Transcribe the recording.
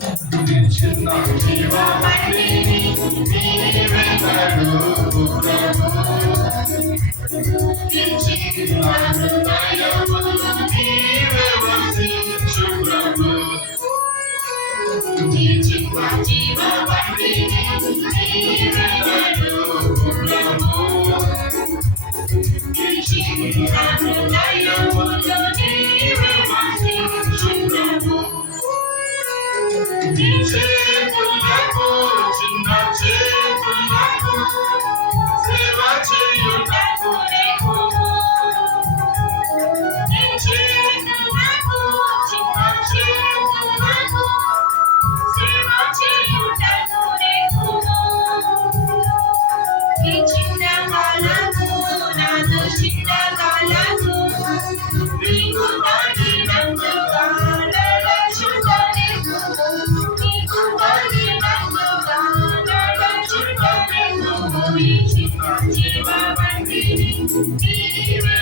చిన్న జీవమణిని నీవే నడుపు ప్రభు ఈ చిన్న హృదయములో నీవే వసించు ప్రభు ఈ చిన్న జీవమణిని నీవే నడుపు ప్రభు ఈ చిన్న హృదయములో నీవే వసించు ప్రభు ఈ చేతులకు చిన్న చేతులకు సేవ చేయుటకు నీకు ఈ చేతులకు చిన్న చేతులకు సేవ చేయుటకు నీకు ఈ చిన్న కాలకు నాదు చిన్న కాలకు నీకు పడినందుగా జీవమణిని నీవే